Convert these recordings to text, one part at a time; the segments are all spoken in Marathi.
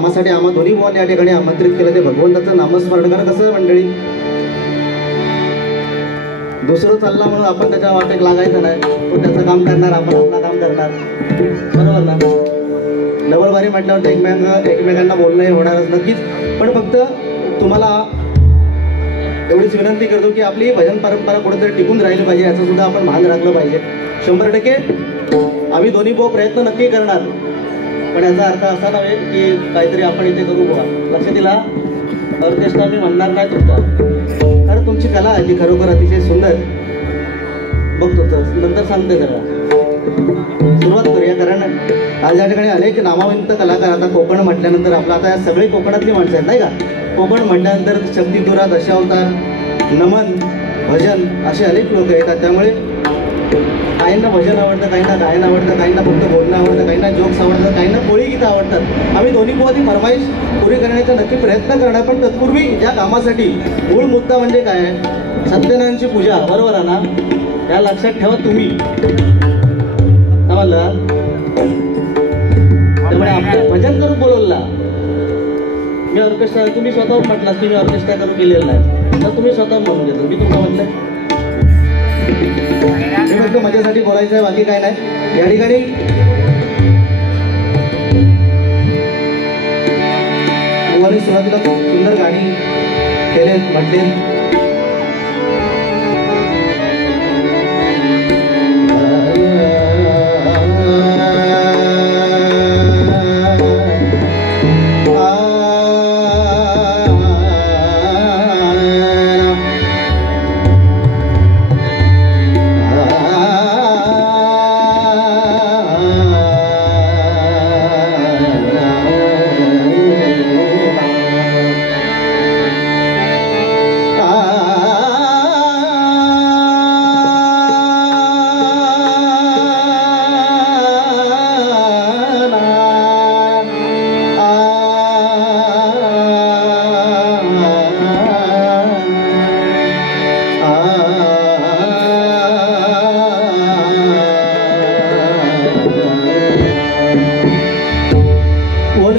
कामासाठी आम्हा दोन्ही बुवांनी या ठिकाणी आमंत्रित केलं ते भगवंताचं नामस्मरण करा. कसं मंडळी, दुसरं चालला म्हणून आपण त्याच्या वाटेत लागायचं नाही. तो त्याचं काम करणार, आपण आपलं काम करणार, बरोबर ना. डबल बारी म्हटल्यावर एकमेकांना बोलणं होणारच नक्कीच. पण फक्त तुम्हाला एवढीच विनंती करतो की आपली भजन परंपरा कुठेतरी टिकून राहिली पाहिजे, याचं सुद्धा आपण भान राखलं पाहिजे. 100% आम्ही दोन्ही भाऊ प्रयत्न नक्की करणार. पण याचा अर्थ असा नव्हे की काहीतरी आपण इथे करू बुवा. लक्ष दिला, ऑर्केस्ट्रा मी म्हणणार नाही तुमचा, कारण तुमची कला आहे ती खरोखर अतिशय सुंदर. बघतो तर नंतर सांगते, जरा सुरुवात करूया. कारण आज या ठिकाणी अनेक नामवंत कलाकार, आता कोकण म्हटल्यानंतर आपलं आता सगळी कोकणातली माणसं आहेत नाही का. कोकण म्हटल्यानंतर शक्तितुरा, दशावतार, नमन, भजन असे अनेक लोक येतात. त्यामुळे काहींना भजन आवडतं, काहींना गायन आवडतं, काहींना फक्त बोलणं आवडतं, काहींना जोक्स आवडतं, काहींना पोळी गीतं आवडतात. आम्ही दोन्ही बुवांनी फरमाईश पुरी करण्याचा नक्की प्रयत्न करणार. पण तत्पूर्वी या कामासाठी मूळ मुद्दा म्हणजे काय, सत्यनारायणची पूजा, बरोबर आहे ना. या लक्षात ठेवा तुम्ही, समजलं. त्यामुळे आपलं भजन करून बोलवला मी ऑर्केस्ट्रा, तुम्ही स्वतः म्हटला की मी ऑर्केस्ट्रा करून गेलेलं नाही, तर तुम्ही स्वतः म्हणून घेतो. मी तुम्हाला म्हटलं मी फक्त माझ्यासाठी बोलायचं आहे, बाकी काय नाही. या ठिकाणी बुवांनी सुरुवातीला खूप सुंदर गाणी केले, म्हटले.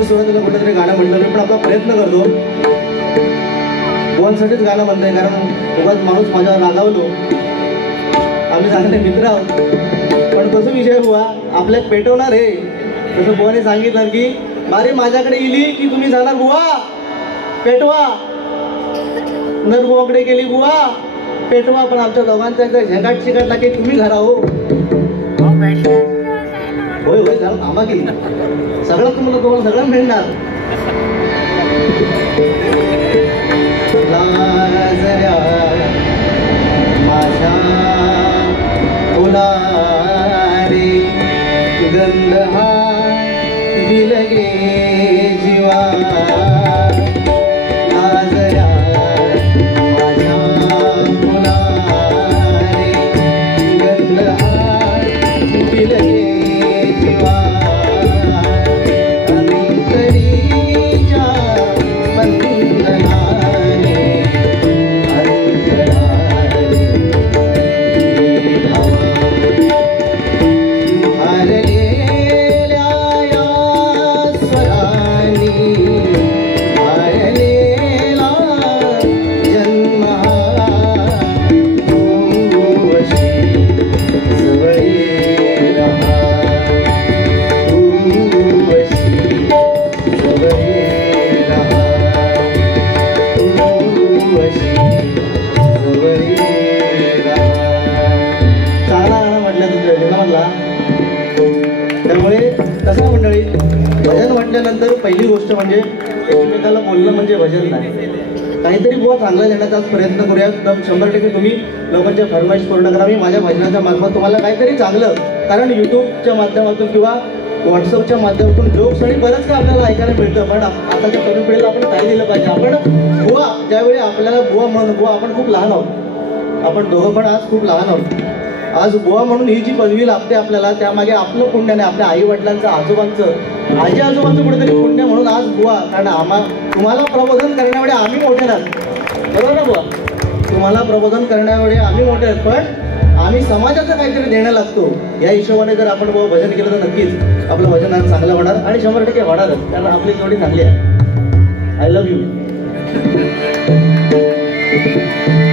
सुरुवातीला कुठेतरी गाणं म्हणलं मी, पण आपला प्रयत्न करतो. बुवांसाठीच गाणं म्हणतंय, कारण उगाच माणूस माझ्यावर रागावलो. आम्ही चांगले मित्र आहोत. पण कसं विषय बुवा, आपल्याला पेटवणार हे. जसं बुवाने सांगितलं की बारी माझ्याकडे गेली की तुम्ही जाणार बुवा पेटवा, नर बुवाकडे गेली बुवा पेटवा. पण आमच्या दोघांचा एकदा झेकाट शिकाटला की तुम्ही घरा हो. होय होय, घरा थांबा की सगळं तुम्हाला सगळं मिळणार. लाजऱ्या माझ्या फुलारे गंध हा विलगे जीवा. लाजऱ्या माझ्या फुलारे गंध हा विलगे जीवा. त्यामुळे कसं मंडळी, भजन म्हटल्यानंतर पहिली गोष्ट म्हणजे एकमेकाला बोलणं म्हणजे भजन नाही. काहीतरी बुवा चांगला देण्याचा प्रयत्न करूया. 100% तुम्ही लोकांच्या फरमाईश पूर्ण करा. मी माझ्या भजनाच्या मार्फत तुम्हाला काहीतरी चांगलं, कारण युट्यूबच्या माध्यमातून किंवा व्हॉट्सअपच्या माध्यमातून जोक्स आणि बरंच काय आपल्याला ऐकायला मिळतं. पण आताच्या तरुण पिढीला आपण काय दिलं पाहिजे. आपण बुवा, ज्यावेळी आपल्याला बुवा म्हणून, बुवा आपण खूप लहान आहोत, आपण दोघं पण आज खूप लहान आहोत. आज बुवा म्हणून ही जी पदवी लाभते आपल्याला, त्यामागे आपलं पुण्य नाही, आपल्या आई वडिलांचं, आजोबांचं, आजी आजोबांचं कुठेतरी पुण्य म्हणून आज बुवा. कारण तुम्हाला प्रबोधन करण्यावेळी आम्ही मोठे नाहीत, बरोबर ना बुवा. तुम्हाला प्रबोधन करण्यावेळी आम्ही मोठे आहेत, पण आम्ही समाजाचं काहीतरी देणं लागतो या हिशोबाने जर आपण भजन केलं तर नक्कीच आपलं भजन आज चांगलं होणार आणि 100% होणारच, कारण आपली जोडी चांगली आहे. I love you.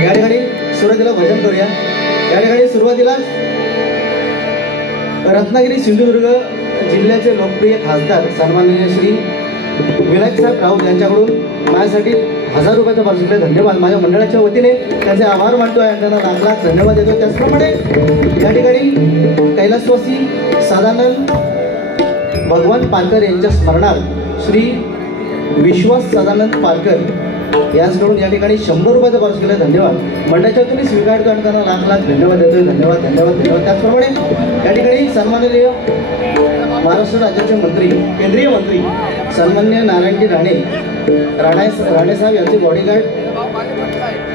या ठिकाणी सुरुवातीला भजन करूया. या ठिकाणी सुरुवातीला रत्नागिरी सिंधुदुर्ग जिल्ह्याचे लोकप्रिय खासदार सन्माननीय श्री विनायक साहेब राऊत यांच्याकडून माझ्यासाठी 1000 रुपयाचा पार्सल. धन्यवाद. माझ्या मंडळाच्या वतीने त्यांचे आभार मानतो आहे, त्यांना लाख लाख धन्यवाद देतो. त्याचप्रमाणे या ठिकाणी कैलासवासी सदानंद भगवान पारकर यांच्या स्मरणार्थ श्री विश्वास सदानंद पारकर यांच्याकडून या ठिकाणी 100 रुपयाचा पार्सल केला. धन्यवाद. मंडळाच्या वतीने स्वीकारतो आणि त्यांना लाख लाख धन्यवाद देतोय. धन्यवाद धन्यवाद धन्यवाद. त्याचप्रमाणे या ठिकाणी सन्माननीय महाराष्ट्र राज्याचे मंत्री, केंद्रीय मंत्री सन्मान्य नारायणजी राणे साहेब यांचे बॉडीगार्ड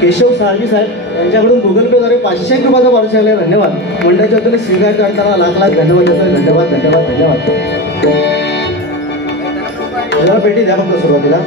केशव साळवी साहेब यांच्याकडून गुगल पेद्वारे 500 रुपयाचा पार्सल आहे. धन्यवाद. मंडळाच्या वतीने स्वीकार करताना लाख लाख धन्यवाद देतोय. धन्यवाद धन्यवाद धन्यवाद. जरा पेटी द्या फक्त सुरुवातीला.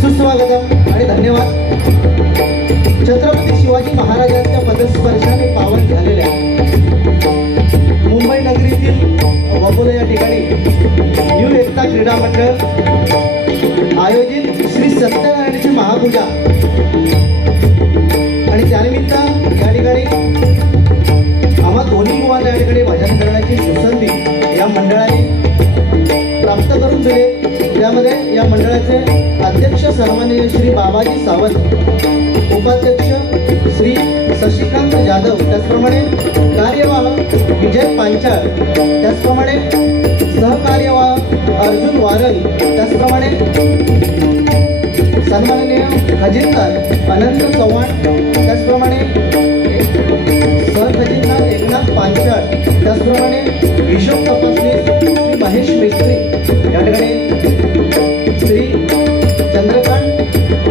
सुस्वागतम आणि धन्यवाद. छत्रपती शिवाजी महाराजांच्या पदस्पर्शाने पावन झालेल्या मुंबई नगरीतील वपोले या ठिकाणी न्यू एकता क्रीडा मंडळ आयोजित श्री सत्यनारायणाची महापूजा आणि त्यानिमित्त या ठिकाणी आम्हा दोन्ही मुलांना या ठिकाणी भजन करण्याची सुसंधी या मंडळाने प्राप्त करून दिले. त्यामध्ये या मंडळाचे अध्यक्ष सन्माननीय श्री बाबाजी सावंत, उपाध्यक्ष श्री शशिकांत जाधव, त्याचप्रमाणे कार्यवाह विजय पांचाळ, त्याचप्रमाणे सहकार्यवाह अर्जुन वारंग, त्याचप्रमाणे सन्माननीय खजिनदार अनंत चव्हाण, त्याचप्रमाणे सहखजिनदार एकनाथ पांचाळ, त्याचप्रमाणे हिशोब तपासणी श्री महेश मिस्त्री, या ठिकाणी श्री चंद्रकांत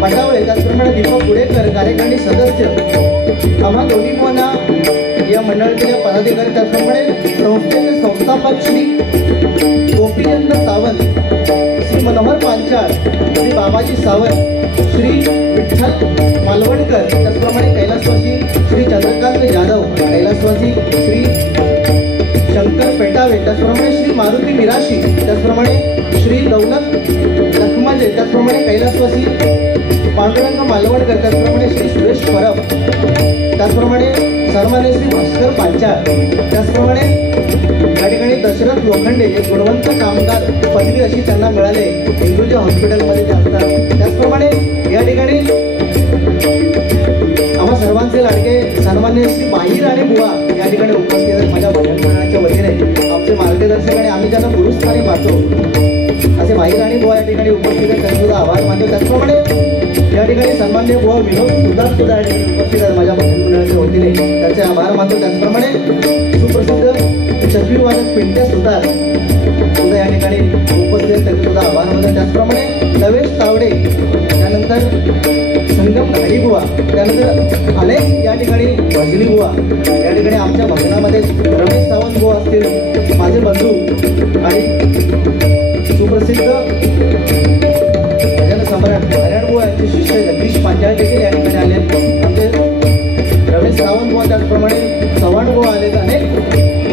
पटावळे, त्याचप्रमाणे दीपक पुडेकर कार्यकारिणी सदस्य, आम्हा दोन्ही मुलांना या मंडळातील पदाधिकारी, त्याचप्रमाणे संस्थेचे संस्थापक श्री गोपीचंद सावंत, श्री मनोहर पांचाळ, श्री बाबाजी सावंत, श्री विठ्ठल मालवणकर, त्याचप्रमाणे कैलासवासी श्री चंद्रकांत जाधव, कैलासवासी श्री शंकर पेटावे, त्याचप्रमाणे श्री मारुती मिराशी, त्याचप्रमाणे श्री दौलत लखमाजे, त्याचप्रमाणे कैलासवासी पांडुरंग मालवणकर, त्याचप्रमाणे श्री सुरेश परब, त्याचप्रमाणे सन्माननीय श्री भास्कर पांचाळ, त्याचप्रमाणे या ठिकाणी दशरथ लोखंडे हे गुणवंत कामगार पदवी अशी त्यांना मिळाले हिंदूच्या हॉस्पिटलमध्ये ते असतात. त्याचप्रमाणे या ठिकाणी आम्हा सर्वांचे लाडके सन्मान्य श्री बाहीर आणि बुवा या ठिकाणी उपस्थित आहेत. माझ्या भजन मंडळाच्या वतीने आमचे मार्गदर्शक आणि आम्ही त्यांना गुरुस्थानी पाहतो असे बाहीर आणि बुवा या ठिकाणी उपस्थित आहेत. त्यांचा सुद्धा आभार मानतो. त्याचप्रमाणे या ठिकाणी सन्मान्य बुवा विनोद सुद्धा या ठिकाणी उपस्थित आहेत माझ्या भजन मंडळाच्या वतीने त्यांचे आभार मानतो. त्याचप्रमाणे सुप्रसिद्ध चक्रीवादक पिंट्या सुतार सुद्धा या ठिकाणी उपस्थित आहेत त्यांचे सुद्धा आभार मानतो. त्याचप्रमाणे नवेश तावडे, त्यानंतर संगम घाडी बुवा, त्यानंतर अनेक या ठिकाणी भजनी बुवा या ठिकाणी आमच्या भजनामध्ये रमेश सावंत बुवा असतील, माझे बंधू आणि सुप्रसिद्ध भजन सम्राट हरियाण बुवा यांचे शिष्य जगदीश पांचाळ देखील या ठिकाणी आले. आमचे रमेश सावंत बुवा, त्याचप्रमाणे चव्हाण बुवा आले. अनेक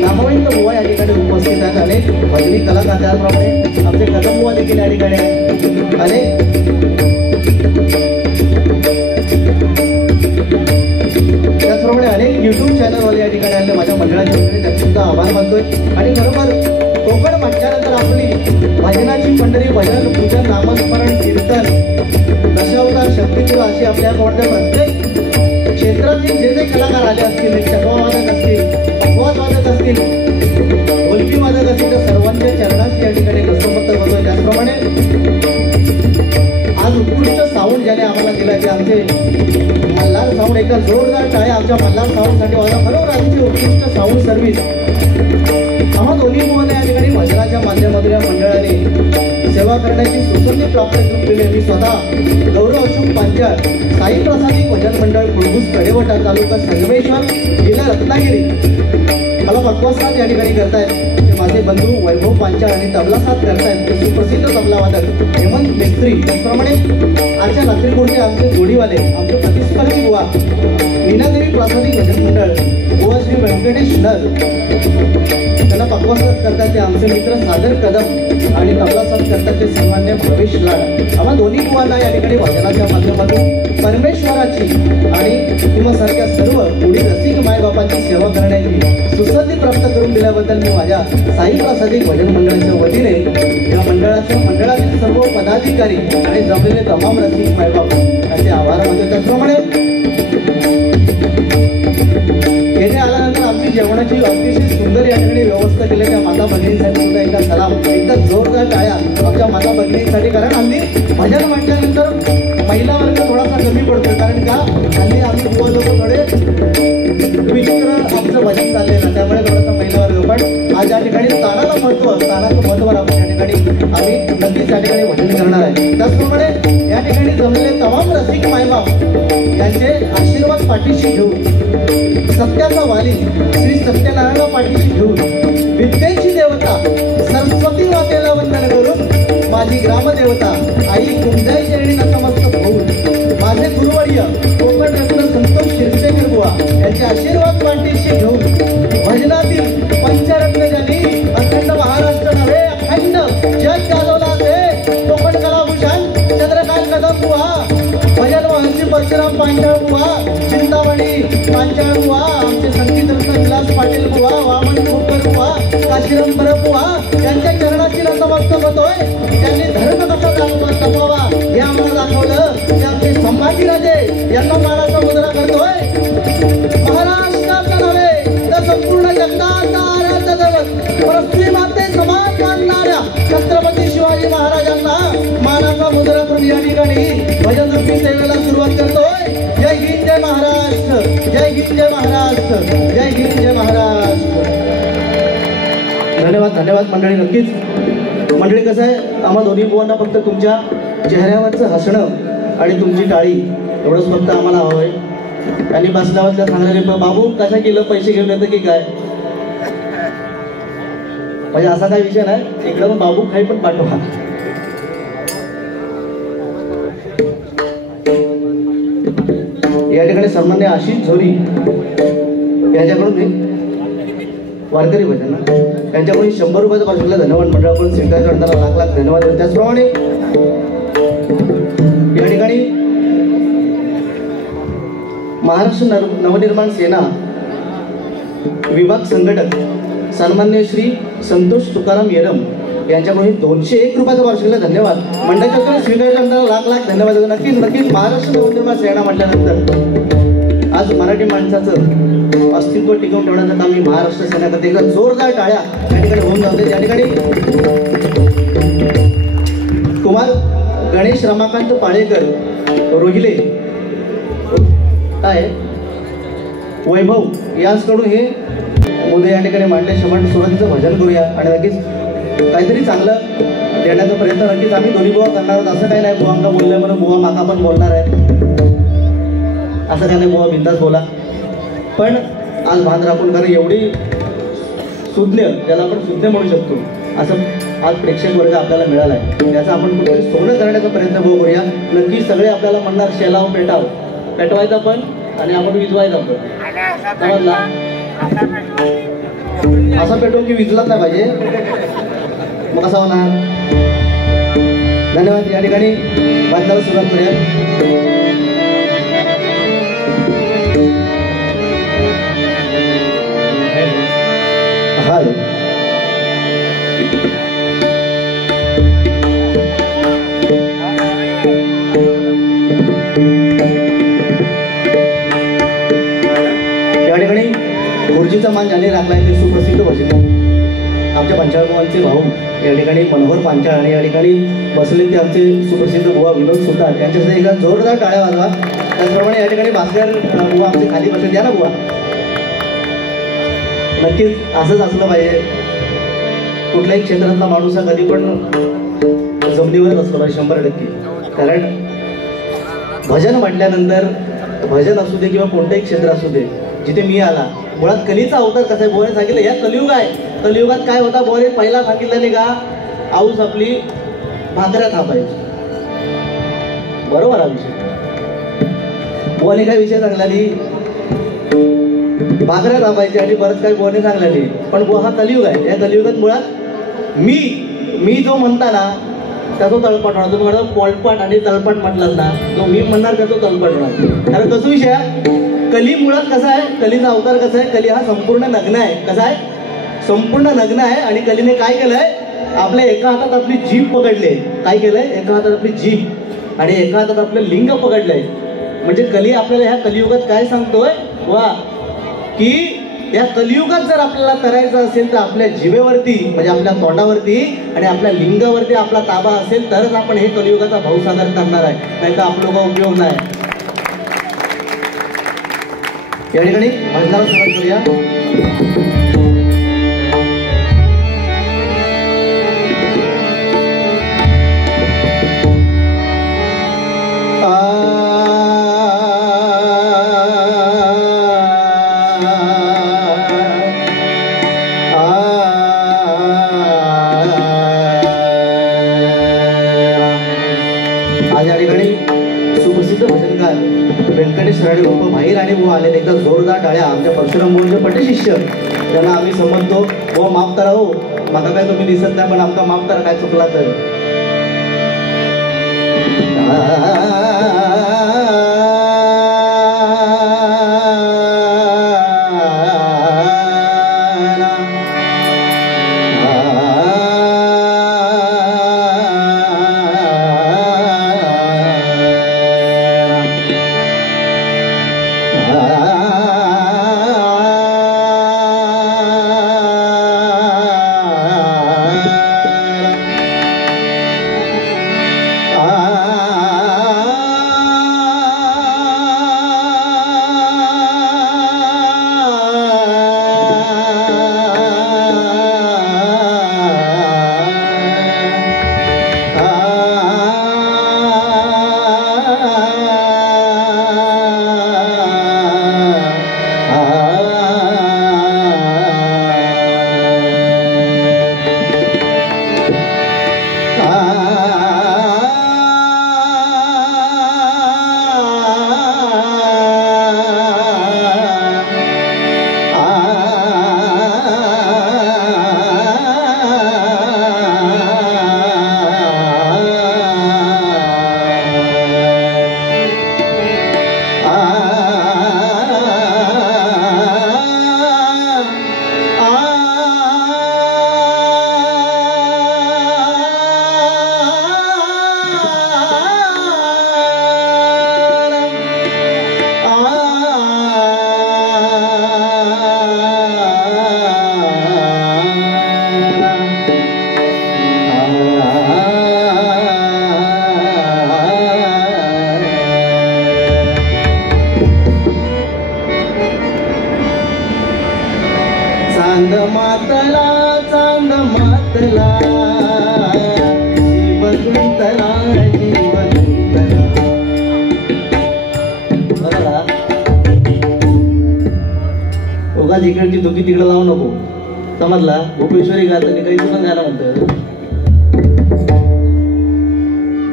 नामवंत बुवा या ठिकाणी उपस्थित आहेत. अनेक भजनी कलाकार, त्याचप्रमाणे आमचे कदम बुवा देखील या ठिकाणी आहेत. अनेक त्याचप्रमाणे अनेक युट्यूब चॅनलवाले या ठिकाणी आले माझ्या मंडळाच्या वतीने त्याचे सुद्धा आभार मानतोय. आणि खरोखर कोकण म्हटल्यानंतर आपली भजनाची मंडळी भजन पूजन नामस्मरण कीर्तन दशावतार शक्तीपूर अशी आपल्या प्रत्येक क्षेत्रातील जे जे कलाकार आले असतील, चकवावादक असतील, अपवादवादक असतील, ढोलकी वादक असतील, त्या सर्वांच्या चरणाशी या ठिकाणी नतमस्तक होतोय. त्याचप्रमाणे आज उत्कृष्ट साऊंड ज्याने आम्हाला दिला ते आमचे मल्हार साऊंड, एकदा जोरदार टाळ्या आमच्या मल्हार साऊंडसाठी वाजवा. बरोबर आमची उत्कृष्ट साऊंड सर्व्हिस आम्हा दोन्ही मुलांना या ठिकाणी भजनाच्या माध्यमातून या मंडळाने सेवा करण्याची सुसंधी प्राप्त करून दिली. मी स्वतः गौरव अशोक पांचाळ, साई प्रसादी भजन मंडळ कुळबूस कडेवटा, तालुका संगमेश्वर, जिल्हा रत्नागिरी मला पक्वा साथ या ठिकाणी करतायत. माझे बंधू वैभव पांचाळ आणि तबला साथ करतायत सुप्रसिद्ध तबलावादक हेमंत मिस्त्री. त्याचप्रमाणे आजच्या रात्रीपूरचे आमचे जोडीवाले आमचे प्रतिस्पर्धी बुवा मीनादेवी प्रसादी भजन मंडळ बुवा श्री व्यंकटेश नर, त्याला पक्वा साथ करतात ते आमचे मित्र सागर कदम आणि तबला साथ करतात ते सन्मान्य भवेश लाड. आम्हा दोन्ही बुवांना या ठिकाणी भजनाच्या माध्यमातून परमेश्वराची आणि तुम्हासारख्या सर्व पुढील रसिक मायबापांची सेवा करण्याची सुसंधी प्राप्त करून दिल्याबद्दल मी माझ्या साई प्रसादी भजन मंडळाच्या वतीने या मंडळातील सर्व पदाधिकारी आणि जमलेले तमाम रसिक मायबाप यांचे आभार मानतो. त्याचप्रमाणे येथे आल्यानंतर आमची जेवणाची अतिशय सुंदर या ठिकाणी व्यवस्था केली. त्या माता भगिनींसाठी सुद्धा एकदा सलाम, एकदा जोरदार टाळ्या आमच्या माता भगिनींसाठी. कारण हल्ली भजन म्हटल्यानंतर महिला वर्ग थोडासा कमी पडतो. कारण का हल्ली आम्ही बुवा लोक थोडे विचित्र आमचं भजन चाललेलं, त्यामुळे थोडासा महिला वर्ग. पण आज या ठिकाणी तानाचं महत्त्व आपण या ठिकाणी आम्ही नक्कीच या ठिकाणी भजन करणार आहे. त्याचप्रमाणे या ठिकाणी जमलेले तमाम रसिक मायबाप यांचे आशीर्वाद पाठीशी घेऊन सत्याचा वाली श्री सत्यनारायण पाठीशी घेऊन विद्येची देवता सरस्वती मातेला वंदन करून माझी ग्रामदेवता आई कुंजाई चरणी नतमस्तक होऊन माझे गुरुवर्य कोकण रत्न संतोष शिरसेकर बुवा यांचे आशीर्वाद पाठीशी घेऊन भजनातील पंचरत्न ज्यांनी अखंड महाराष्ट्र नव्हे अखंड जग गाजवला ते कोकण कलाभूषण चंद्रकांत कदम बुवा, भजन महर्षी परशुराम पांचाळ बुवा, चिंतामणी पांचाळ बुवा, आमचे संगीत रत्न विलास पाटील बुवा, वामन खोकर बुवा, काशीराम परब बुवा यांच्या चरणाची नतमस्तक होतोय. त्यांनी धर्म कसा जपावा हे आम्हाला दाखवलं. ते आमचे संभाजीराजे यांना मानाचा मुद्रा करतोय. महाराष्ट्रात नव्हे तर संपूर्ण जगताचा आराध्य दैवत पृथ्वी माते समान मानणाऱ्या छत्रपती शिवाजी महाराजांना मानाचा मुद्रा करून या ठिकाणी भजन रूपी सेवेला सुरुवात करतोय. जय हिंद, जय महाराष्ट्र, जय हिंद, जय महाराष्ट्र, जय हिंद, जय महाराष्ट्र. धन्यवाद धन्यवाद मंडळी. नक्कीच मंडळी कसं आहे, आम्हा दोन्ही बुवांना फक्त तुमच्या चेहऱ्यावरचं हसणं आणि तुमची टाळी एवढंच फक्त आम्हाला हवं आहे. आणि बसल्या बसल्या सांगणारे बाबू कशा किलो पैसे घेऊन येतं की काय, म्हणजे असा काही विषय नाही. एकदम बाबू खाई पण पाठवा. या ठिकाणी सन्मान्य आशिष झोरी यांच्याकडून मी वारकरी भजन त्यांच्याकडून 100 रुपयाचं पाठवलं. धन्यवाद मंडळाकडून स्वीकार करताना लाख लाख धन्यवाद. त्याचप्रमाणे या ठिकाणी महाराष्ट्र नवनिर्माण सेना विभाग संघटक सन्मान्य श्री संतोष तुकाराम येरम यांच्याकडून 201 रुपयाचा वार्षिकला धन्यवाद. मंडळाच्या स्वीकार करताना लाख लाख धन्यवाद. नक्कीच नक्कीच महाराष्ट्र नवनिर्माण सेना म्हटल्यानंतर आज मराठी माणसाचं अस्तित्व टिकवून ठेवण्याचं काम मी महाराष्ट्र सेना करते. एकदा जोरदार टाळ्या या ठिकाणी होऊन जाते. या ठिकाणी कुमार गणेश रमाकांत पाळेकर रोहिले काय वैभव याचकडून हे मुद्दे या ठिकाणी मांडले. शमन सुरुवातीचं भजन करूया आणि नक्कीच काहीतरी चांगलं देण्याचा प्रयत्न नक्कीच आम्ही दोन्ही बुवा करणार आहोत. असं काही नाही बुवांका बोललंय म्हणून बुवा माका पण बोलणार आहे असं काय नाही. बुवा बिंदास बोला. पण आज भान राखून कारण एवढी सुज्ञ ज्याला आपण सुज्ञ म्हणू शकतो असं आज प्रेक्षक वर्ग आपल्याला मिळाला आहे. त्याचा आपण कुठेतरी सोनं करण्याचा प्रयत्न करूया. नक्की सगळे आपल्याला म्हणणार शेलाव पेटाव पेटवायचा पण आणि आपण विजवायचा पण समजला. असा पेटवून की विजलाच नाही पाहिजे मग कसा होणार. धन्यवाद. या ठिकाणी बांधण्याला सुरुवात करूया. हॅलो या ठिकाणी गुरुजीचा मान ज्याने राखलाय ते सुप्रसिद्ध भजन आमच्या पंचाळगावांचे भाऊ या ठिकाणी मनोहर पांचाळ आणि या ठिकाणी बसले ते आमचे सुप्रसिद्ध बुवा विनोद सुतार यांच्यासाठी एकदा जोरदार टाळ्या वाजवा. त्याचप्रमाणे या ठिकाणी भास्कर बुवा आमचे खाली बसले द्या ना बुवा. नक्कीच असंच असलं पाहिजे. कुठल्याही क्षेत्रातला माणूस हा कधी पण जमिनीवरच असलो पाहिजे 100%. कारण भजन म्हटल्यानंतर भजन असू दे किंवा कोणतंही क्षेत्र असू दे जिथे मी आला मुळात कलीचा अवतार कसा आहे बोने सांगितलं. या कलियुग आहे. कलियुगात काय होता बोने पहिला सांगितलं नाही का आऊस आपली भाकऱ्या थापायची बरोबर हा विषय. बोने काय विषय सांगला नाही भाकऱ्या थापायची आणि बरंच काही बोने सांगला नाही. पण हा कलियुग आहे. या कलियुगात मुळात मी जो म्हणता ना त्याचा तळपाट होणार. तुम्ही म्हणा पोळपाट आणि तळपाट म्हटलं ना जो मी म्हणणार त्याचा तळपाट होणार. कारण कसं विषय कली मुळात कसा आहे कलीचा अवतार कसा आहे. कली हा संपूर्ण नग्न आहे. कसा आहे संपूर्ण नग्न आहे. आणि कलीने काय केलंय आपल्या एका हातात आपली जीभ पकडले. काय केलंय एका हातात आपली जीभ आणि एका हातात आपलं लिंग पकडलंय. म्हणजे कली आपल्याला ह्या कलियुगात काय सांगतोय वा की या कलियुगात जर आपल्याला करायचं असेल तर आपल्या जिभेवरती म्हणजे आपल्या तोंडावरती आणि आपल्या लिंगावरती आपला ताबा असेल तरच आपण हे कलियुगाचा भाऊसागर करणार आहे. नाही तर आपलं का उपयोग नाही. या ठिकाणी भजनाला सुरुवात करूया. आज या ठिकाणी सुप्रसिद्ध भजनकार व्यंकटेश राणे उर्फ भाई राणे बुवा आले. एकदा जोरदार टाळ्या. आमच्या परशुराम बुवांचे पटे शिष्य त्यांना आम्ही समजतो. बुवा माफ करा हो मला काय तुम्ही दिसत नाही पण आमचा माफ करा काय चुकला तर. चांद मातला चांद मातला जीव गुंतला जीव गुंतला. बरोबर. उगाच इकडची धुकी तिकडे लावू नको, समजला. भूपेश्वरी गातानी काही तुला गाणं म्हणतो,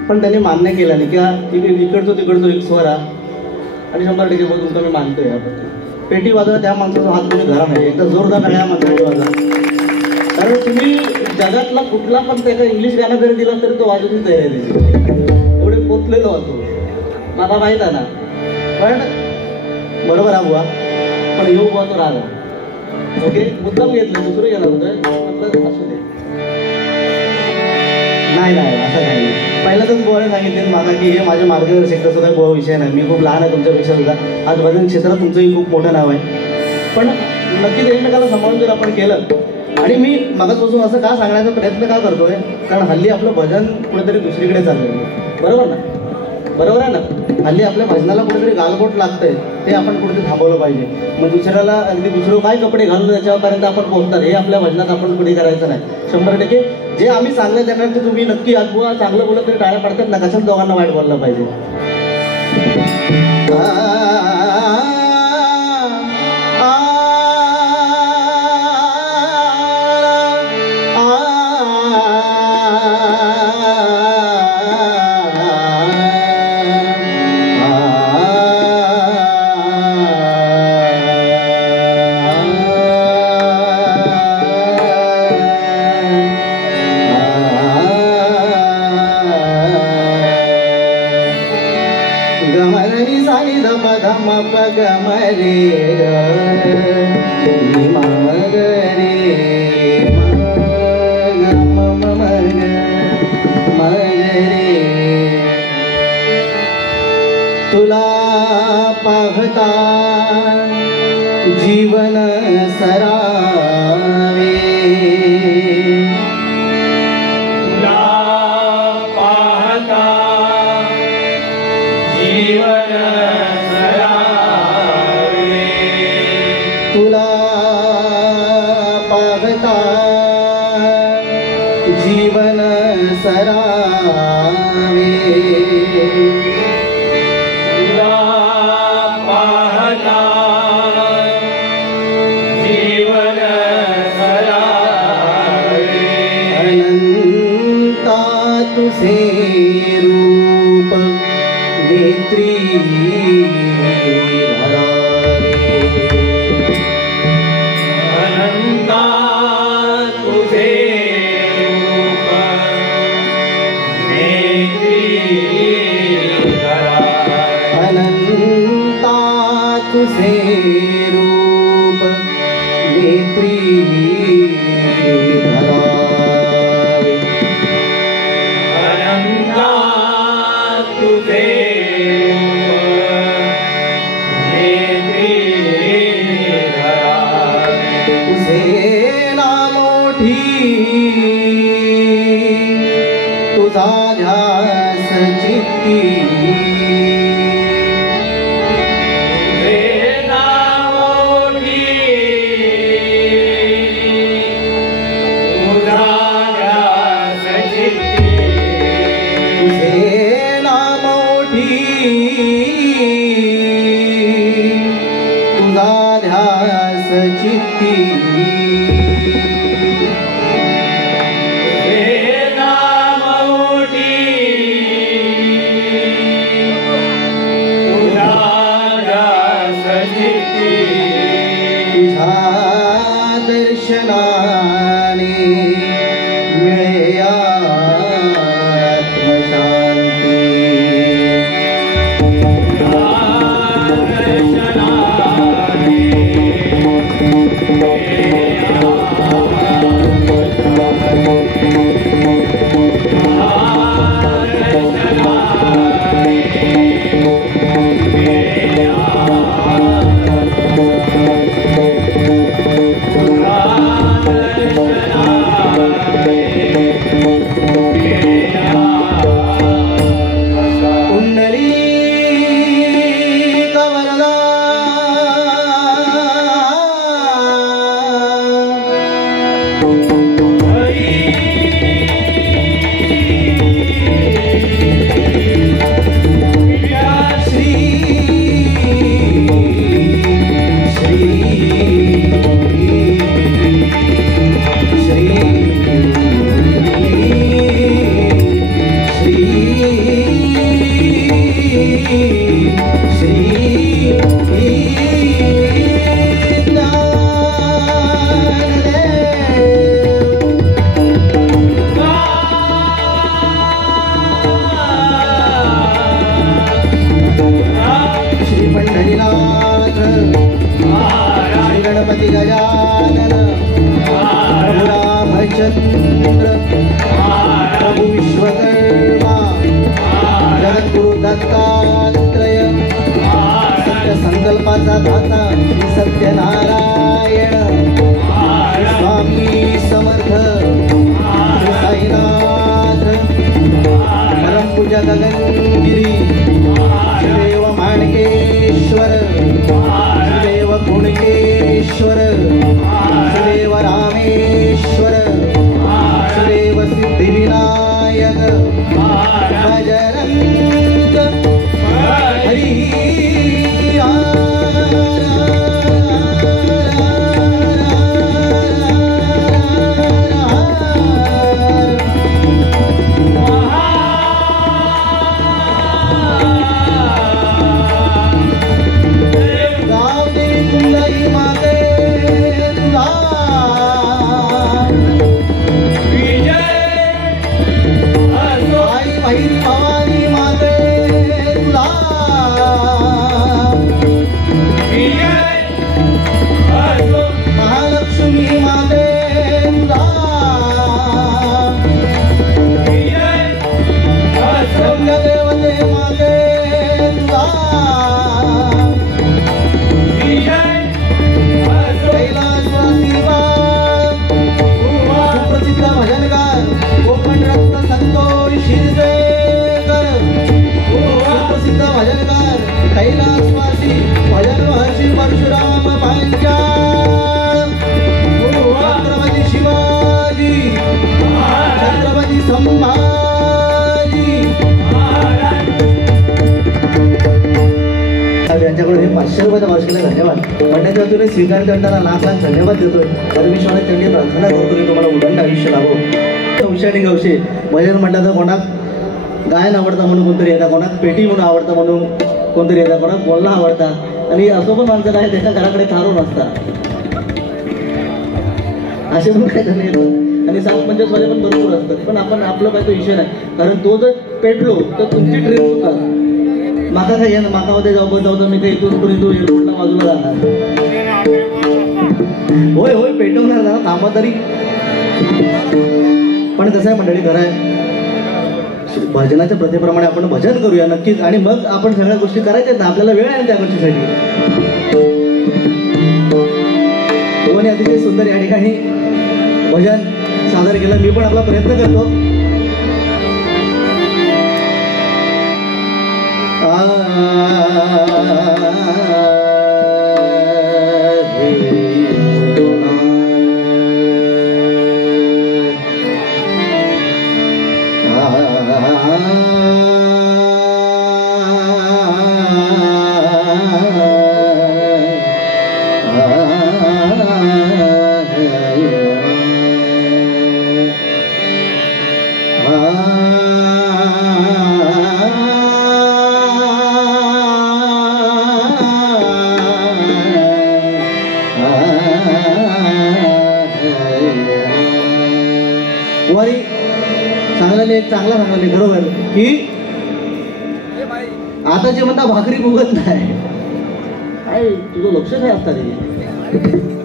पण त्यांनी मान्य केलं नाही की इकडचो तिकडचो एक स्वर आणि 100% तुमचा मी मानतोय. पेटी वाजवा त्या माणसाचा हात तुम्ही धरा नाही, एकदा जोरदार सगळ्या माणसाची वाजवा. कारण तुम्ही जगातला कुठला पण त्याचा इंग्लिश गाणं जरी दिला तरी तो वाजवून तयार आहे त्याची, एवढे पोचलेलो होतो मला माहीत आहे ना. पण बरोबर हा बुवा, पण येऊ बुवा तो राग. ओके, मुद्दाम घेतलं, दुसरं गेला होतं असू दे. नाही नाही असं काही नाही. पहिल्यांदाच बुवाने सांगितले माझा की हे माझ्या मार्गदर्शक तसं काही बुवा विषय नाही, मी खूप लहान आहे तुमच्यापेक्षा सुद्धा. आज भजन क्षेत्रात तुमचंही खूप मोठं नाव आहे, पण नक्कीच एकमेकाला सांभाळून जर आपण केलं. आणि मी मागासपासून असं का सांगण्याचा प्रयत्न का करतोय, कारण हल्ली आपलं भजन कुठेतरी दुसरीकडे चाललंय. बरोबर ना, बरोबर आहे ना. हल्ली आपल्या भजनाला कुठेतरी गालबोट लागतंय, ते आपण कुठेतरी थांबवलं पाहिजे. मग दुसऱ्याला अगदी दुसरं काय कपडे घालून त्याच्यापर्यंत आपण पोहोचतात, हे आपल्या भजनात आपण पुढे करायचं नाही. 100% जे आम्ही चांगलं त्यांना ते तुम्ही नक्की आजबुवा चांगलं बोलत तरी टाळ्या पडतात ना, कशाच दोघांना वाईट बोललं पाहिजे. तुला पाहता जीवन सरावे, तुला पाहता जीवन सरावे, तुला पाहता जीवन सरावे, तुला पाहता जीवन सरावे. अनंता तुझे रूप नेत्री धरावे, अनंता तुझे रूप नेत्री धरावे, अनंता तुझे रूप नेत्री धरावे, अनंता तुझे तुझे नामोठी तुझा ध्यास चित्ती, दर्शनाने मिळे आत्मशांती. माझा दाता श्री सत्यनारायण स्वामी समर्थ श्री साईनाथ परमपूजा गगनगिरी श्रीदेव माणकेश्वर श्रीदेव कुणकेश्वर श्रीदेव रामेश्वर श्रीदेव सिद्धिविनायक बजरंग हरी कैलासवासी भजन महर्षी परशुराम पांचाळ छत्रपती शिवाजी छत्रपती संभाजी यांच्याकडून हे 500 रुपयाचा वार्षिकला धन्यवाद म्हणण्याच्या वतीने स्वीकार करताना लाख लाख धन्यवाद देतोय परमेश्वराने त्यांनी प्रार्थना करतो की तुम्हाला उदंड आयुष्य लाभो उशाणी गवशे भजन म्हटलं तर कोणाक गायन आवडतं म्हणून कोणतरी येतात कोणाक पेटी म्हणून आवडतं म्हणून कोणतरी येतात कोणाक बोलणं आवडतात आणि असं पण माणसं काय त्याच्या घराकडे थारून असतात असे पण काही जण येतात आणि 7-5 वाजे पण भरपूर असतात पण आपण आपलं काय तो विषय नाही कारण तो जर पेटलो तर तुमची ट्रेन चुका माका काय आहे ना माकामध्ये जाऊ तर मी काही इथून तू एअरपोर्टला बाजूला जाणार होय होय पेटवणार जरा थांबा तरी पण कसं आहे मंडळी खरं आहे भजनाच्या प्रथेप्रमाणे आपण भजन करूया नक्कीच आणि मग आपण सगळ्या गोष्टी करायच्या ना आपल्याला वेळ आहे त्या गोष्टीसाठी दोन्ही अतिशय सुंदर या ठिकाणी भजन सादर केलं मी पण आपला प्रयत्न करतो वारी चांगला सांगले बरोबर की आता जे म्हणता भाकरी फुगत नाही काय तुझं लक्ष काय असता रे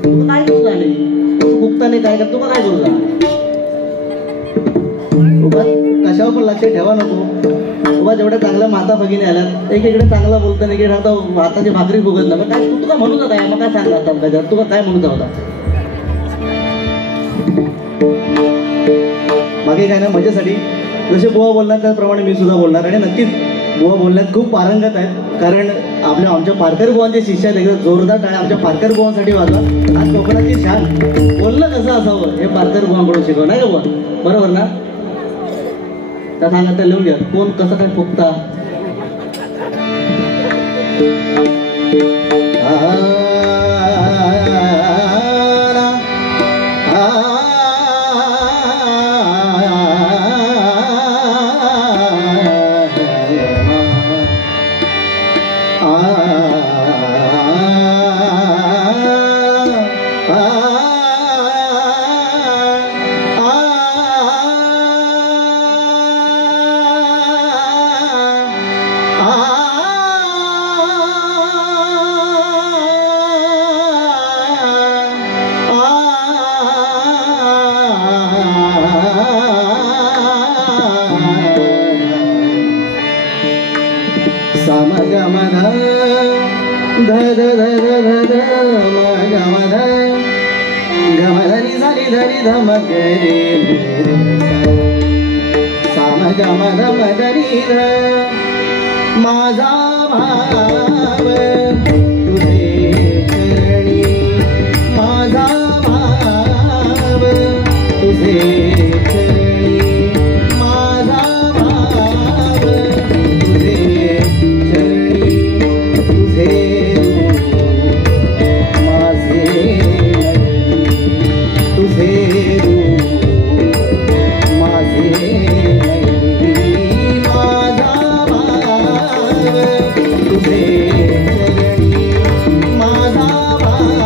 तू काय करू झाले फुगता नाही काय का तुला काय करू झालं कशावर पण लक्ष ठेवा नको उभा जेवढ्या चांगल्या माता भगिनी आल्यात एकीकडे चांगला बोलता नाही की आता हाताची भाकरी फुगत नाही मग काय तू तुला म्हणू काय मग काय सांगला आता तुला काय म्हणू होता बाकी काय ना मजेसाठी जसे बुवा बोलणार त्याप्रमाणे मी सुद्धा बोलणार आणि नक्कीच बुवा बोलण्यात खूप पारंगत आहेत कारण आमच्या पारकर बुवांचे शिष्य आहेत एकदम जोरदार टाळ्या आमच्या पारकर बुवांसाठी वाजवा आज कोकणाची शान बोलणं कसं असावं हे पारकर बुवांकडून शिकव नाही का बुवा बरोबर ना त्या सांगा त्या लिहून घ्या कोण कसं काय फुकता ध ध ध ध ध ध म ग म ध ग म ध नि सा नि ध नि ध म ग रे सा म ग म ध म ध नि ध माझा भाव तुझे चरणी माझा भाव तुझे चरणी माझा भाव तुझे चरणी तुझे माझे तुझे माझे माझा भाव तुझे चरणी माझा भाव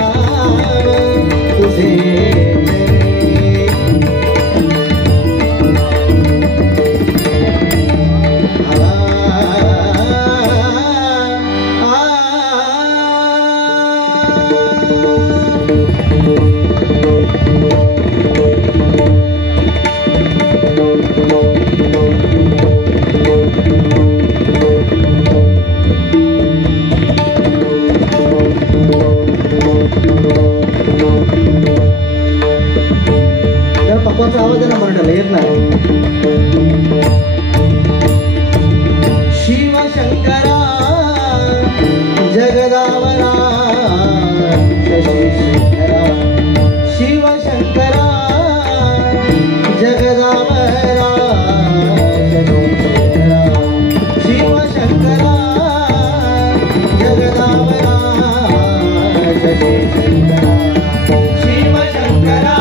तुझे पक्वाचा आवाज आहे ना मराठीला येत नाही शिव शंकरा जगदावरा शशी शेखरा शिव शंकरा जगदावरा शशी शेखरा शिव शंकरा जगदावरा शशी शेखरा शिव शंकरा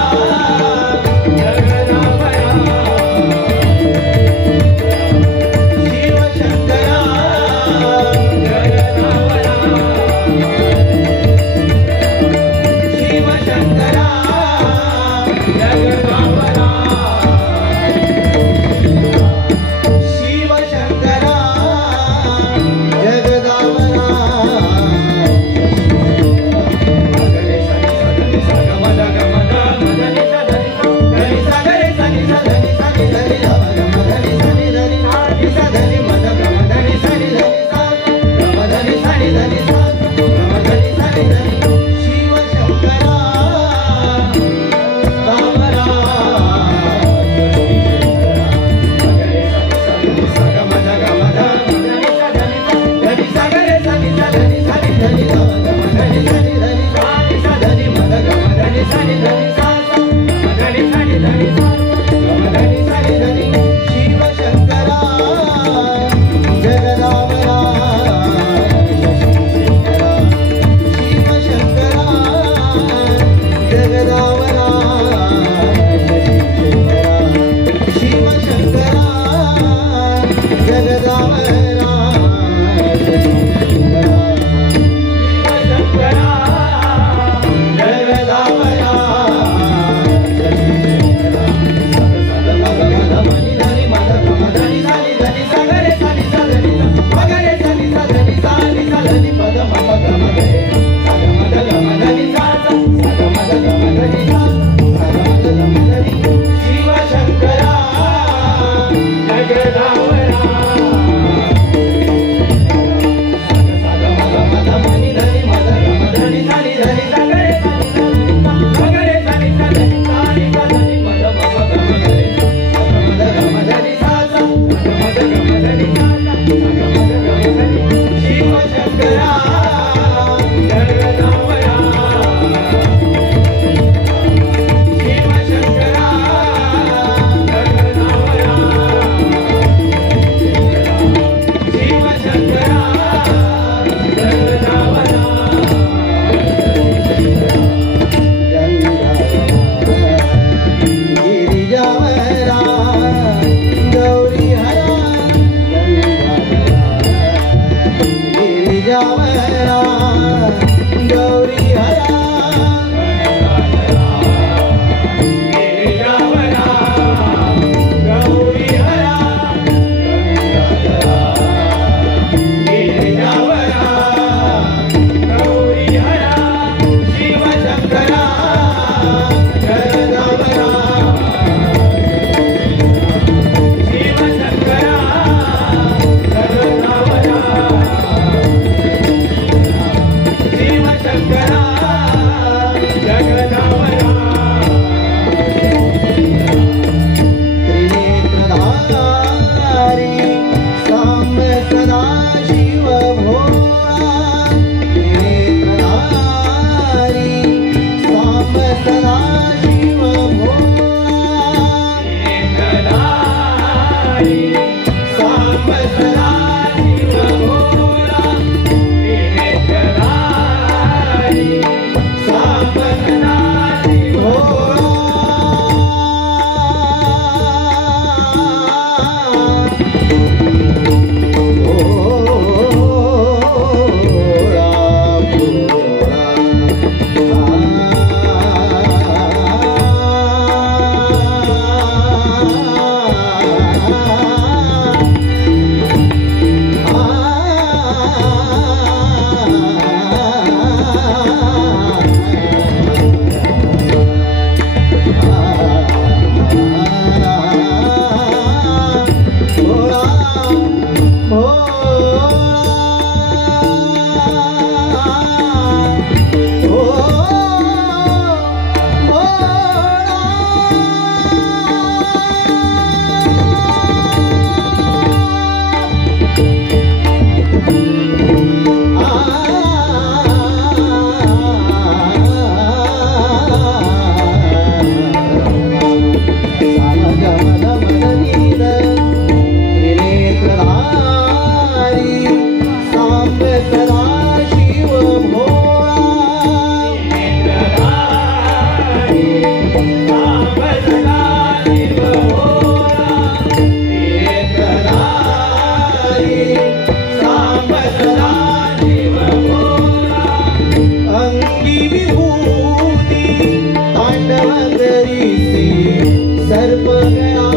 सर्पगळा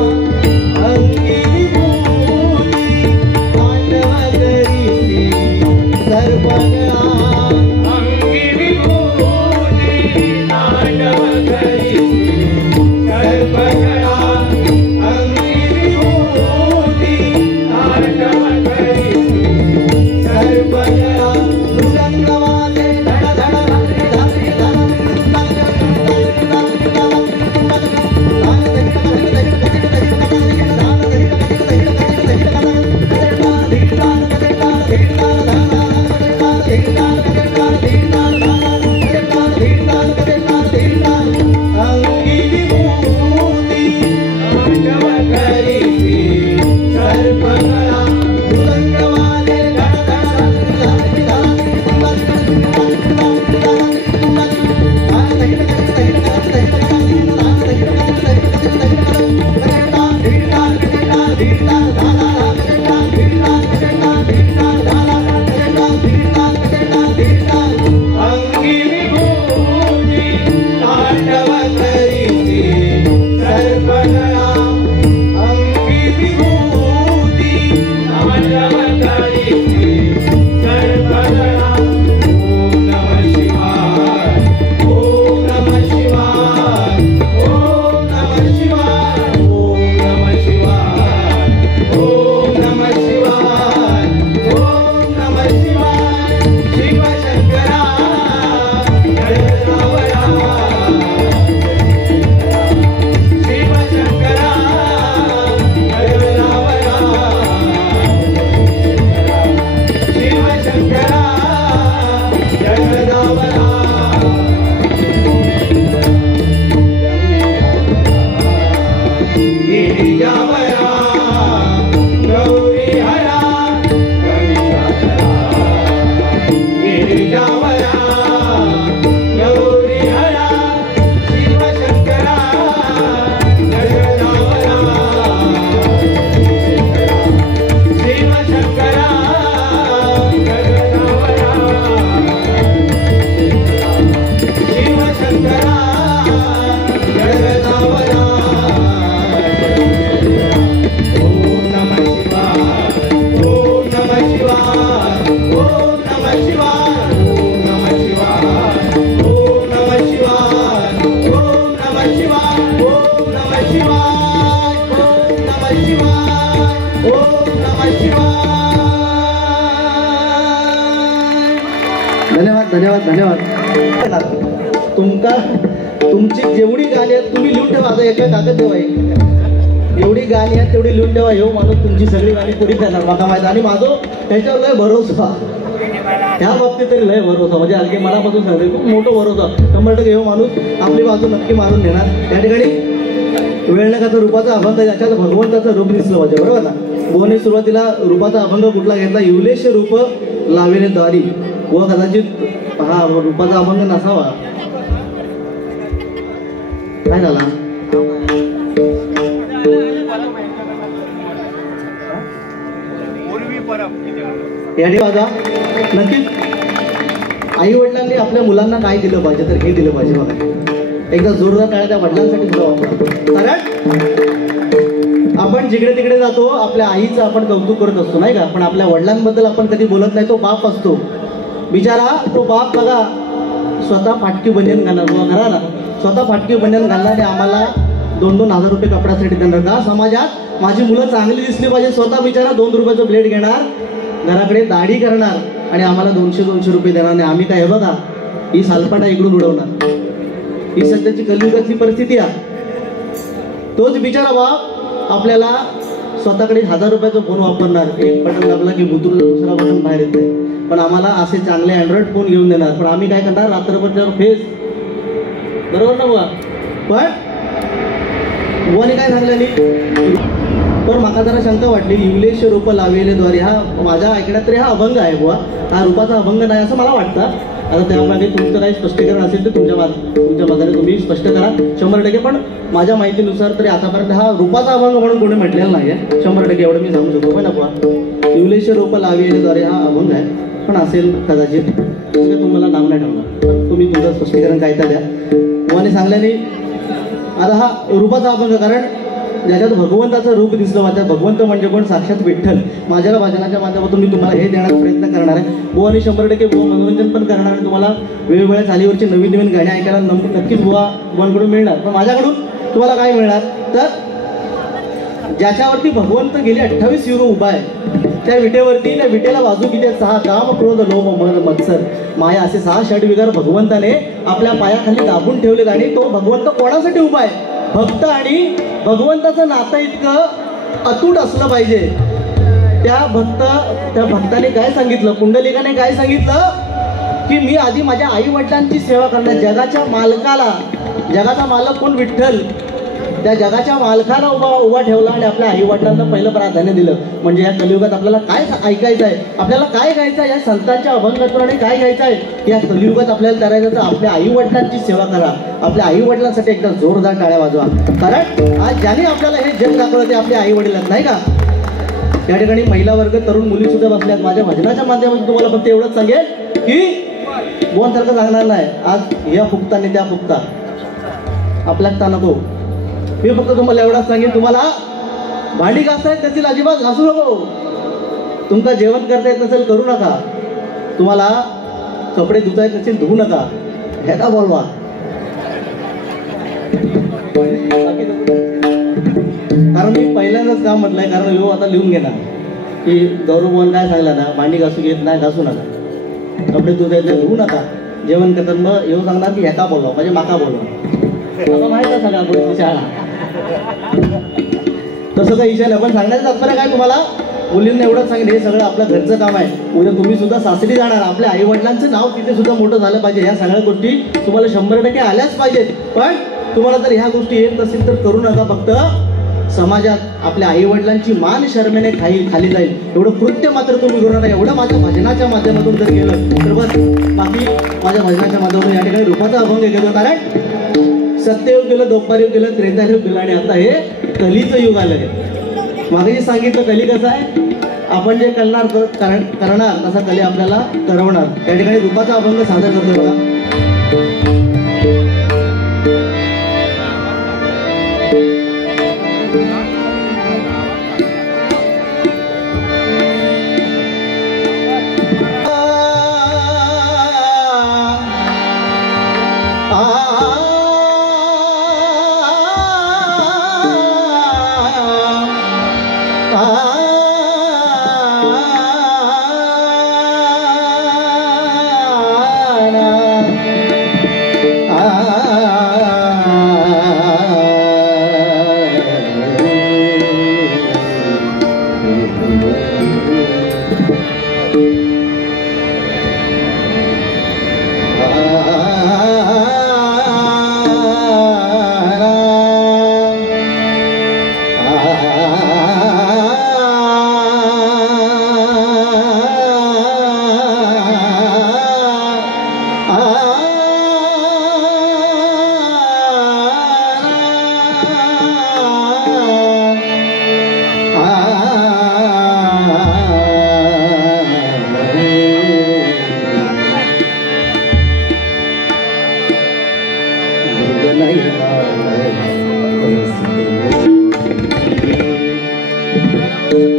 अंगी विभूती तांडव करीसी सर्पगळा अंगी विभूती तांडव करीसी सर्पगळा अंगी विभूती तांडव करीसी सर्पगळा मृदंगवाले धड धड धात्री धात्री अंगी विभूती तांडव करीसी सर्पगळा मृदंगवाले धड अंगी विभूती तांडव करीसी सर्पगळा अंगी विभूती तांडव करीसी सर्पगळा ओम नमः शिवाय ओम नमः शिवाय ओम नमः शिवाय ओम नमः शिवाय ओम नमः शिवाय ओम नमः शिवाय शिव शंकरा जगदावरा शिव शंकरा जगदावरा शिव शंकरा जगदावरा गिरिजावरा गौरी हरा गिरिजावरा गौरी हरा शिव शंकरा जगदावरा शिव शंकरा जगदावरा शिव शंकरा जगदावरा ओम नमः शिवाय ओम नमः शिवाय ओम नमः शिवाय ओम नमः शिवाय ओम नमः शिवाय ओम नमः शिवाय ओम नमः शिवाय ओम नमः शिवाय ओम नमः शिवाय धन्यवाद धन्यवाद धन्यवाद तुमची जेवढी गाणी आहेत तुम्ही लिहून ठेवा आता एका कागद ठेवा एवढी गाणी आहेत तेवढी लिहून ठेवा हो माणूस तुमची सगळी गाणी पुरी करणार मला माहिती आणि माझं त्याच्यावर लय भरोसा ह्या बाबतीत तरी लय भरोसा म्हणजे अगदी मनापासून सांगते खूप मोठं भरोसा 100% हो माणूस आपली बाजू नक्की मारून घेणार त्या ठिकाणी वेळ नकाचा रूपाचा अभंग याच्यात भगवंताचं रूप दिसलं पाहिजे बरोबर ना बोने सुरुवातीला रूपाचा अभंग कुठला घेतला युलेश रूप लावेले द्वारी व कदाचित हा रूपाचा अभंग नसावा काय झाला याने माझा नक्कीच आई वडिलांनी आपल्या मुलांना काय दिलं पाहिजे तर हे दिलं पाहिजे बघा एकदा जोरदार टाळ्या त्या वडिलांसाठी सुद्धा वापरा कारण आपण जिकडे तिकडे जातो आपल्या आईचं आपण कौतुक करत असतो नाही का पण आपल्या वडिलांबद्दल आपण कधी बोलत नाही तो बाप असतो बिचारा तो बाप बघा स्वतः फाटकी बनियन घालणार घरा ना स्वतः फाटकी बनियन घालणार आणि आम्हाला 2-2 हजार रुपये कपड्यासाठी देणार का समाजात माझी मुलं चांगली दिसली पाहिजे स्वतः बिचारा 2 रुपयाचं ब्लेड घेणार घराकडे दाढी करणार आणि आम्हाला 200-200 रुपये देणार नाही आम्ही काय हे बघा ही सालपाटा इकडून उडवणार ही सध्याची कलियुगातली परिस्थिती आहे तोच बिचारा बाप आपल्याला स्वतःकडे 1000 रुपयाचा फोन वापरणार एक बटन दाबला की भुतून दुसरा बटन बाहेर येते पण आम्हाला असे चांगले अँड्रॉइड फोन घेऊन देणार पण आम्ही काय करणार रात्रभर त्यावर फेस बरोबर ना बुवा पण बुवाने काय सांगलं पण मला जरा शंका वाटली युलेश रूप लावेले द्वारे हा माझ्या ऐकण्यात तरी हा अभंग आहे बुवा हा रूपाचा अभंग नाही असं मला वाटतं आता त्यामध्ये तुमचं काही स्पष्टीकरण असेल तर तुमच्या मताने तुम्ही स्पष्ट करा 100% पण माझ्या माहितीनुसार तरी आतापर्यंत हा रूपाचा अभंग म्हणून कोणी म्हटलेला नाही आहे 100% एवढं मी सांगू शकतो पण बुवा युलेश रूप लावेले द्वारे हा अभंग आहे पण असेल कदाचित तुम्हाला नाव नाही ठेवणार पण तुम्ही तुमचं स्पष्टीकरण काय तर द्या बुवाने सांगल्याने आता हा रूपाचा अभंग, कारण ज्याच्यात भगवंताचं रूप दिसलं, माझ्या भगवंत म्हणजे कोण, साक्षात विठ्ठल. माझ्या भजनाच्या माध्यमातून मी तुम्हाला हे देण्याचा प्रयत्न करणार आहे. बुवानी 100% बुवा मनोरंजन पण करणार आहे. तुम्हाला वेगवेगळ्या चालीवरची नवीन नवीन गाणी ऐकायला नक्कीच बुवांकडून मिळणार. पण माझ्याकडून तुम्हाला काय मिळणार, तर ज्याच्यावरती भगवंत गेली 28 युग उभा आहे, त्या विटेवरती, त्या विटेला बाजू किती 6 काम, क्रोध, लोभ, मद, मत्सर, माया असे 6 षडविकार भगवंताने आपल्या पायाखाली दाबून ठेवले. आणि तो भगवंत कोणासाठी उभा आहे, भक्त आणि भगवंताचं नातं इतकं अतूट असलं पाहिजे. त्या भक्ताने काय सांगितलं, पुंडलिकाने काय सांगितलं, की मी आधी माझ्या आई वडिलांची सेवा करणार. जगाच्या मालकाला, जगाचा मालक कोण, विठ्ठल, त्या जगाच्या मालकाला उभा ठेवला आणि आपल्या आई वडिलांना पहिलं प्राधान्य दिलं. म्हणजे या कलियुगात आपल्याला काय ऐकायचं आहे, आपल्याला काय घ्यायचं आहे, या संतांच्या अभंगातून आणि काय घ्यायचं आहे या कलियुगात आपल्याला करायचं, तर आपल्या आई वडिलांची सेवा करा. आपल्या आई वडिलांसाठी एकदा जोरदार टाळ्या वाजवा, कारण आज ज्याने आपल्याला हे जग दाखवलं ते आपले आई वडील आहेत, नाही का. या ठिकाणी महिला वर्ग, तरुण मुली सुद्धा बसल्यात. माझ्या भजनाच्या माध्यमातून तुम्हाला फक्त एवढंच सांगेल की बोनसारखं सांगणार नाही. आज या फुकता आणि त्या फुकता आपल्यात नको. मी फक्त तुम्हाला एवढंच सांगेन, तुम्हाला भांडी घासता येत नसेल अजिबात घासू नको. तुमचं जेवण करता येत नसेल करू नका. तुम्हाला कपडे धुता येत नसेल धुवू नका. हे का बोलवा, कारण मी पहिल्यांदाच काम म्हटलंय. कारण यो आता लिहून घेणार की गौरवभवन काय सांगला ना, भांडी घासू घेत नाही घासू नका, कपडे धुता येत नाही धुवू नका, जेवण करताना मग येऊ सांगणार की ह्याका बोलवा म्हणजे माका बोलवा. माहित आहे सगळ्या गोष्टी शाळा तसं काही इच्छा नाही. पण सांगण्याचं तात्पर्य काय, तुम्हाला मुलींना एवढंच सांगेल, हे सगळं आपलं घरचं काम आहे. उद्या तुम्ही सुद्धा सासरी जाणार, आपल्या आई वडिलांचं नाव तिथे सुद्धा मोठं झालं पाहिजे. ह्या सगळ्या गोष्टी तुम्हाला 100% आल्याच पाहिजेत. पण तुम्हाला जर ह्या गोष्टी येत नसेल तर करू नका. फक्त समाजात आपल्या आई वडिलांची मान शर्मेने खाली जाईल एवढं कृत्य मात्र तुम्ही करू नका. एवढं माझ्या भजनाच्या माध्यमातून जर केलं तर बस. बाकी माझ्या भजनाच्या माध्यमातून या ठिकाणी रूपाचा अभंग घेतो, कारण सत्ययुग गेलं, द्वापार युग गेलं, त्रेतायुग गेलं आणि आता हे कलीचं युग आलं. मागे सांगितलं कली कसं आहे, आपण जे करणार तसा कली आपल्याला करवणार. या ठिकाणी रूपाचा अभंग सादर करतो बघा.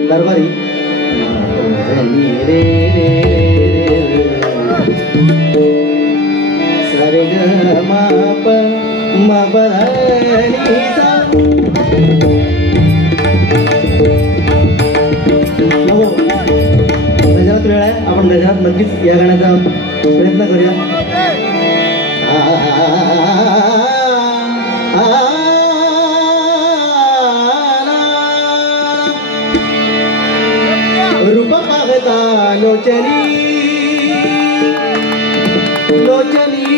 दरबारी सरे ग माप मबरणीचा गजरात वेळ आहे. आपण गजरात नक्कीच या गाण्याचा प्रयत्न करूया. रूप पाहता लोचनी लोचनी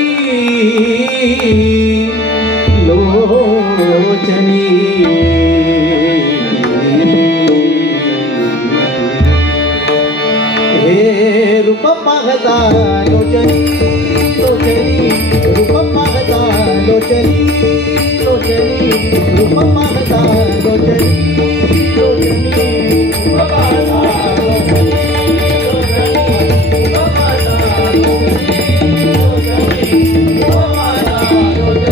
लोचनी हे रूप पाहता लोचनी लोचनी रूप पाहता लोचनी लोचनी रूप पाहता लोचनी लोचनी Oh,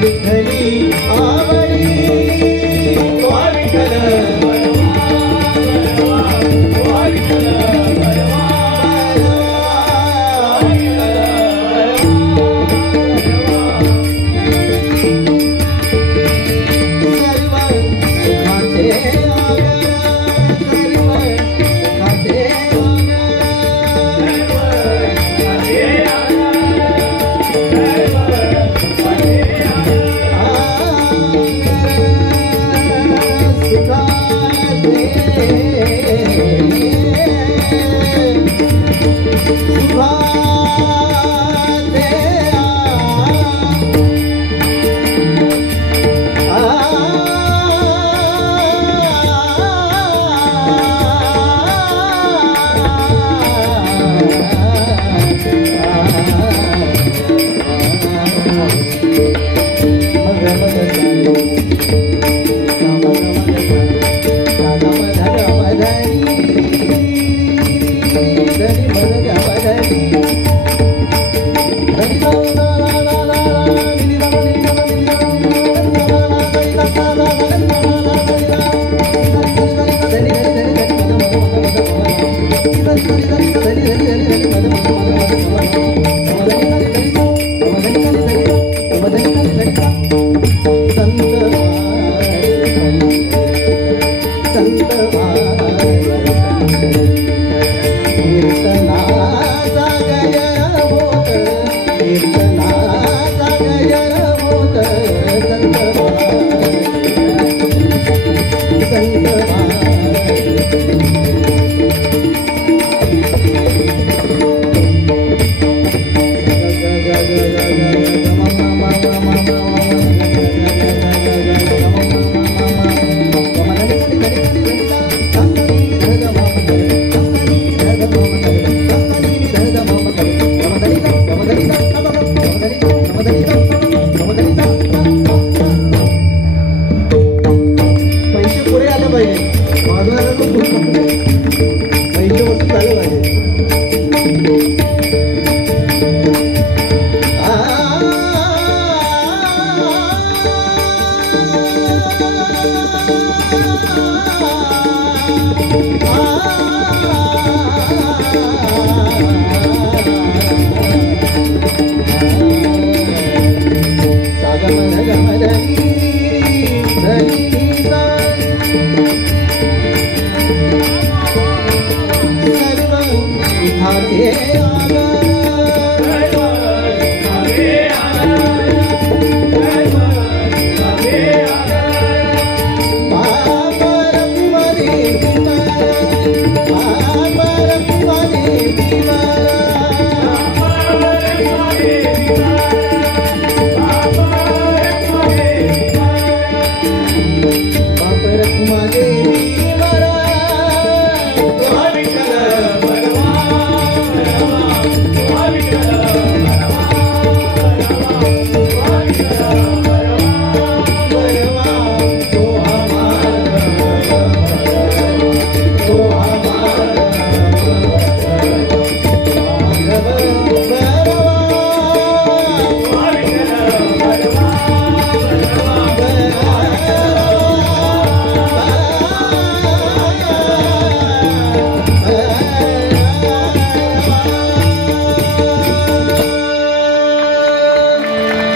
विठ्ठली आवडी विठ्ठल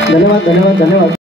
धन्यवाद धन्यवाद धन्यवाद.